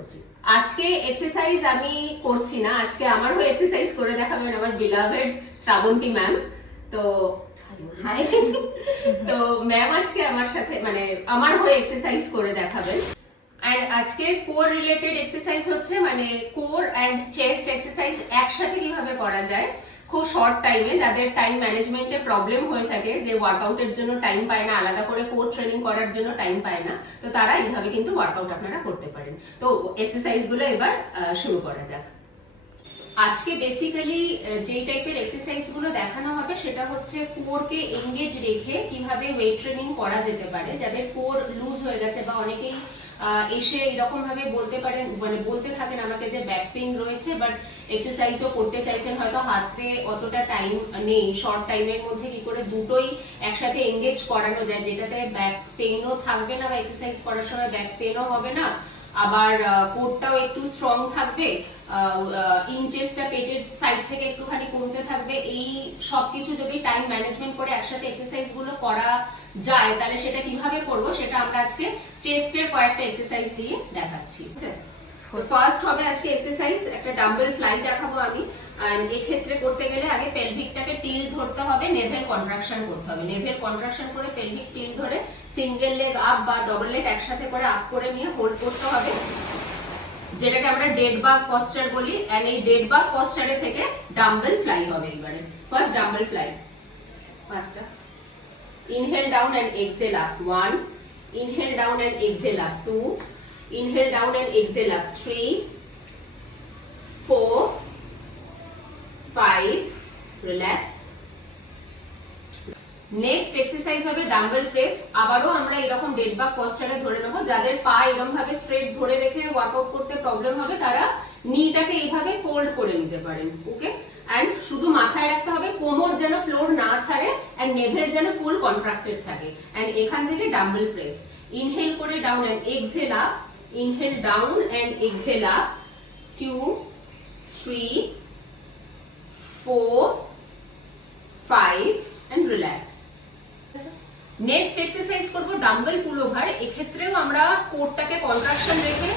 করছি। আজকে এক্সারসাইজ আমি করছি না, আজকে আমার হয়ে এক্সারসাইজ করে দেখাবেন আমার বিলাভেড শ্রাবন্তী ম্যাম। তো হাই, তো ম্যাম আজকে আমার সাথে মানে আমার হয়ে এক্সারসাইজ করে দেখাবেন। এন্ড আজকে কোর রিলেটেড এক্সারসাইজ হচ্ছে মানে কোর এন্ড চেস্ট এক্সারসাইজ একসাথে কিভাবে করা যায় খুব শর্ট টাইমে, যাদের টাইম ম্যানেজমেন্টে প্রবলেম হয়ে থাকে, যে ওয়ার্কআউটের জন্য টাইম পায় না, আলাদা করে কোর ট্রেনিং করার জন্য টাইম পায় না, তো তারা এইভাবে কিন্তু ওয়ার্কআউট আপনারা করতে পারেন। তো এক্সারসাইজ গুলো এবার শুরু করা যাক। আজকে বেসিক্যালি যেই টাইপের এক্সারসাইজ গুলো দেখানো হবে সেটা হচ্ছে কোরকে এঙ্গেজ রেখে কিভাবে ওয়েট ট্রেনিং করা যেতে পারে, যাদের কোর লুজ হয়ে গেছে বা অনেকেই এসে এরকম ভাবে বলতে পারেন, মানে বলতে থাকেন আমাকে যে ব্যাক পেইন রয়েছে, বাট এক্সারসাইজও করতে চাইছেন, হয়তো হাতে অতটা টাইম নেই, শর্ট টাইমের মধ্যে কি করে দুটোই একসাথে এঙ্গেজ করানো যায়, যেটাতে ব্যাক পেইনও থাকবে না বা এক্সারসাইজ করার সময় ব্যাক পেইনও হবে না, আবার কোরটাও একটু স্ট্রং থাকবে, ইনচেসটা পেটের সাইড থেকে একটুখানি কমতে থাকবে। এই সবকিছু যদি টাইম ম্যানেজমেন্ট করে একসাথে এক্সারসাইজ গুলো করা যায়, তাহলে সেটা কিভাবে করব সেটা আমরা আজকে চেস্টের কয়েকটা এক্সারসাইজ দিয়ে দেখাচ্ছি। ফার্স্ট হবে আজকে এক্সারসাইজ, একটা ডাম্বেল ফ্লাই দেখাবো আমি। এক্ষেত্রে করতে গেলে আগে পেলভিকটাকে টিল ধরতে হবে, নেভেল কন্ট্রাকশন করতে হবে। নেভেল কন্ট্রাকশন করে পেলভিক টিল ধরে সিঙ্গেল লেগ আপ বা ডবল লেগ একসাথে করে আপ করে নিয়ে হোল্ড করতে হবে, যেটাকে আমরা ডেড বাগ পশ্চার বলি। এন্ড এই ডেড বাগ পশ্চারে থেকে ডাম্বেল ফ্লাই হবে। এবারে ফার্স্ট ডাম্বেল ফ্লাই, পাঁচটা। Inhale down and exhale up 1, inhale down and exhale up 2, inhale down and exhale up 3, 4, 5, relax. Next exercise হবে ডাম্বেল প্রেস। আবারও আমরা এরকম ডেড বাগ পশ্চারে ধরে নেব। যাদের পা এরকম ভাবে স্ট্রেট ধরে রেখে ওয়ার্কআউট করতে প্রবলেম হবে, তারা নিটাকে এইভাবে ফোল্ড করে নিতে পারেন। ওকে, এন্ড শুধু মাথায় রাখতে হবে কোমর যেন ফ্লোর না ছাড়ে এন্ড নেভেল যেন ফুল কন্ট্রাক্টেড থাকে। এন্ড এখান থেকে ডাম্বেল প্রেস, ইনহেল করে down and exhale up, inhale down and exhale up 2, 3, 4, 5 and relax. Next exercise করব ডাম্বেল পুল ওভার। এক্ষেত্রেও আমরা কোরটাকে কন্ট্রাকশন রেখে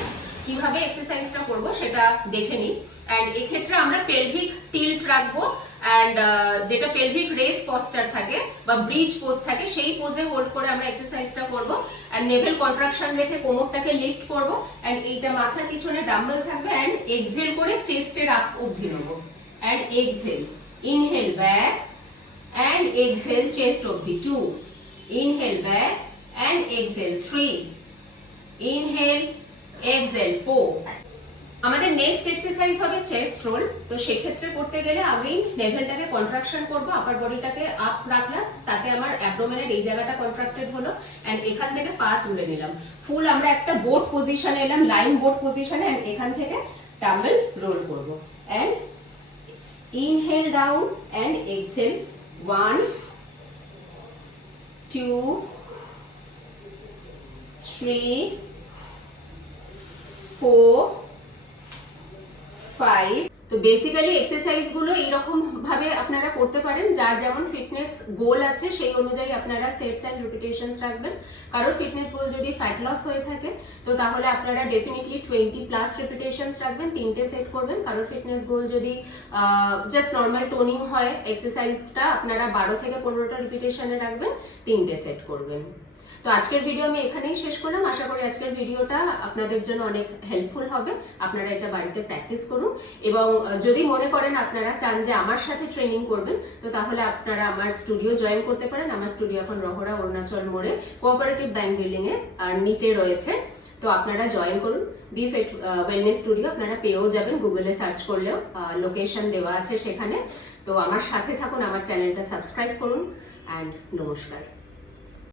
কিভাবে এক্সারসাইজটা করব সেটা দেখে নিই। এন্ড এক্ষেত্রে আমরা পেলভিক টিল্ট রাখবো, এন্ড যেটা পেলভিক রেস পশ্চার থাকে বা ব্রিজ পোজ থাকে, সেই পোজে হোল্ড করে আমরা এক্সারসাইজটা করব। এন্ড নেভেল কন্ট্রাকশন রেখে কোমরটাকে লিফট করব, এন্ড এইটা মাথার পিছনে ডাম্বেল থাকবে। এন্ড এক্সহেল করে চেস্টের আপ অবধি নেব। And exhale, inhale back and exhale chest অবধি 2, inhale back and exhale 3, inhale exhale 4. আমাদের নেক্সট এক্সারসাইজ হবে চেস্ট রোল। তো সেক্ষেত্রে করতে গেলে আগেই নেভেলটাকে কন্ট্রাকশন করব, আপার বডিটাকে আপ রাখলাম, তাতে আমার অ্যাবডোমেনের এই জায়গাটা কন্ট্রাক্টেড হলো, এন্ড এখান থেকে পা তুলে নিলাম। ফুল আমরা একটা বোট পজিশনে এলাম, লাইন বোট পজিশনে, এন্ড এখান থেকে ডাম্বেল রোল করব। And inhale down and exhale 1, 2, 3, 4, 5. তো বেসিক্যালি এক্সারসাইজ গুলো এইরকম ভাবে আপনারা করতে পারেন, যার যেমন ফিটনেস গোল আছে সেই অনুযায়ী আপনারা সেটস এন্ড রিপিটেশনস রাখবেন। কারোর ফিটনেস গোল যদি ফ্যাট লস হয়ে থাকে, তো তাহলে আপনারা ডেফিনেটলি 20+ রিপিটেশনস রাখবেন, 3টে সেট করবেন। কারোর ফিটনেস গোল যদি জাস্ট নর্মাল টোনিং হয়, এক্সারসাইজটা আপনারা 12 থেকে 15টা রিপিটেশনে রাখবেন, 3টে সেট করবেন। তো আজকের ভিডিও আমি এখানেই শেষ করলাম। আশা করি আজকের ভিডিওটা আপনাদের জন্য অনেক হেল্পফুল হবে। আপনারা এটা বাড়িতে প্র্যাকটিস করুন, এবং যদি মনে করেন আপনারা চান যে আমার সাথে ট্রেনিং করবেন, তো তাহলে আপনারা আমার স্টুডিও জয়েন করতে পারেন। আমার স্টুডিও এখন রহরা অরুণাচল মোড়ে কোঅপারেটিভ ব্যাংক বিল্ডিং এ আর নিচে রয়েছে। তো আপনারা জয়েন করুন। বি ফিট ওয়েলনেস স্টুডিও আপনারা পেয়েও যাবেন, গুগলে সার্চ করলেও লোকেশন দেওয়া আছে সেখানে। তো আমার সাথে থাকুন, আমার চ্যানেলটা সাবস্ক্রাইব করুন, অ্যান্ড নমস্কার।